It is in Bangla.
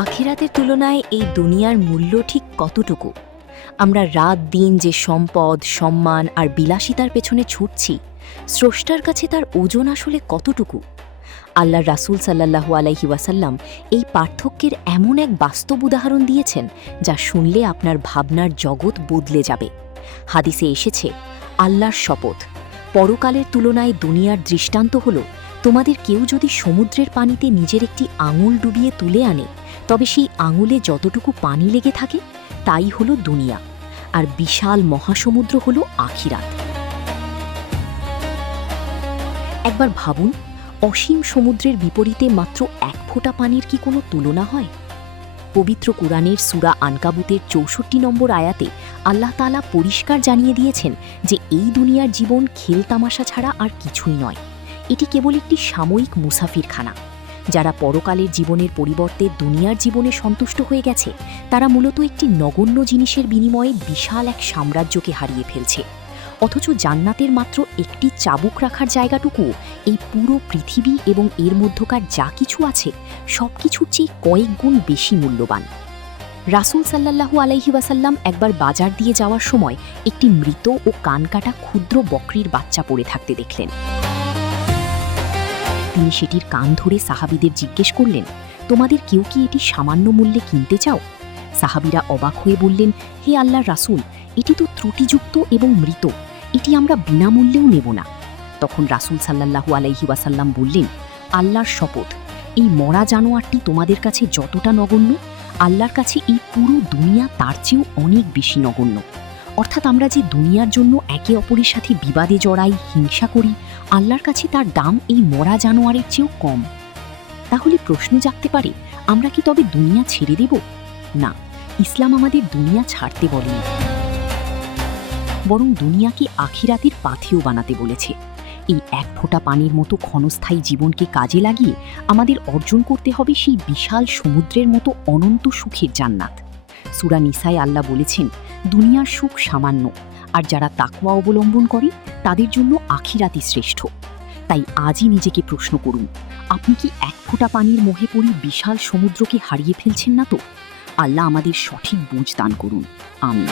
আখিরাতের তুলনায় এই দুনিয়ার মূল্য ঠিক কতটুকু? আমরা রাত দিন যে সম্পদ, সম্মান আর বিলাসিতার পেছনে ছুটছি, স্রষ্টার কাছে তার ওজন আসলে কতটুকু? আল্লাহর রাসূল সাল্লাল্লাহু আলাইহি ওয়াসাল্লাম এই পার্থক্যের এমন এক বাস্তব উদাহরণ দিয়েছেন যা শুনলে আপনার ভাবনার জগৎ বদলে যাবে। হাদিসে এসেছে, আল্লাহর শপথ, পরকালের তুলনায় দুনিয়ার দৃষ্টান্ত হল, তোমাদের কেউ যদি সমুদ্রের পানিতে নিজের একটি আঙুল ডুবিয়ে তুলে আনে, তবে সেই আঙুলে যতটুকু পানি লেগে থাকে তাই হলো দুনিয়া, আর বিশাল মহাসমুদ্র হলো আখিরাত। একবার ভাবুন, অসীম সমুদ্রের বিপরীতে মাত্র এক ফোঁটা পানির কি কোনো তুলনা হয়? পবিত্র কুরআনের সূরা আনকাবুতের ৬৪ নম্বর আয়াতে আল্লাহ তাআলা পরিষ্কার জানিয়ে দিয়েছেন যে এই দুনিয়ার জীবন খেলতামাশা ছাড়া আর কিছুই নয়। এটি কেবল একটি সাময়িক মুসাফিরখানা। যারা পরকালের জীবনের পরিবর্তে দুনিয়ার জীবনে সন্তুষ্ট হয়ে গেছে, তারা মূলত একটি নগণ্য জিনিসের বিনিময়ে বিশাল এক সাম্রাজ্যকে হারিয়ে ফেলছে। অথচ জান্নাতের মাত্র একটি চাবুক রাখার জায়গাটুকু এই পুরো পৃথিবী এবং এর মধ্যকার যা কিছু আছে সব কিছুর চেয়ে কয়েক গুণ বেশি মূল্যবান। রাসূল সাল্লাল্লাহু আলাইহি ওয়াসাল্লাম একবার বাজার দিয়ে যাওয়ার সময় একটি মৃত ও কানকাটা ক্ষুদ্র বকরির বাচ্চা পড়ে থাকতে দেখলেন। তিনি সেটির কান ধরে সাহাবীদের জিজ্ঞেস করলেন, তোমাদের কেউ কি এটি সামান্য মূল্যে কিনতে চাও? সাহাবীরা অবাক হয়ে বললেন, হে আল্লাহর রাসূল, এটি তো ত্রুটিযুক্ত এবং মৃত, এটি আমরা বিনামূল্যেও নেব না। তখন রাসূল সাল্লাল্লাহু আলাইহি ওয়াসাল্লাম বললেন, আল্লাহর শপথ, এই মরা জানোয়ারটি তোমাদের কাছে যতটা নগণ্য, আল্লাহর কাছে এই পুরো দুনিয়া তার চেয়েও অনেক বেশি নগণ্য। অর্থাৎ আমরা যে দুনিয়ার জন্য একে অপরের সাথে বিবাদে জড়াই, হিংসা করি, আল্লাহর কাছে তার দাম এই মরা জানোয়ারের চেয়েও কম। তাহলে প্রশ্ন জাগতে পারে, আমরা কি তবে দুনিয়া ছেড়ে দেব? না, ইসলাম আমাদের দুনিয়া ছাড়তে বলেনি, বরং দুনিয়াকে আখিরাতের পাথেয় বানাতে বলেছে। এই এক ফোঁটা পানির মতো ক্ষণস্থায়ী জীবনকে কাজে লাগিয়ে আমাদের অর্জন করতে হবে সেই বিশাল সমুদ্রের মতো অনন্ত সুখের জান্নাত। সূরা নিসায় আল্লাহ বলেছেন, দুনিয়ার সুখ সামান্য, আর যারা তাকওয়া অবলম্বন করে তাদের জন্য আখিরাতই শ্রেষ্ঠ। তাই আজই নিজেকে প্রশ্ন করুন, আপনি কি এক ফোঁটা পানির মোহে পড়ে বিশাল সমুদ্রকে হারিয়ে ফেলছেন না তো? আল্লাহ আমাদের সঠিক বুঝ দান করুন। আমিন।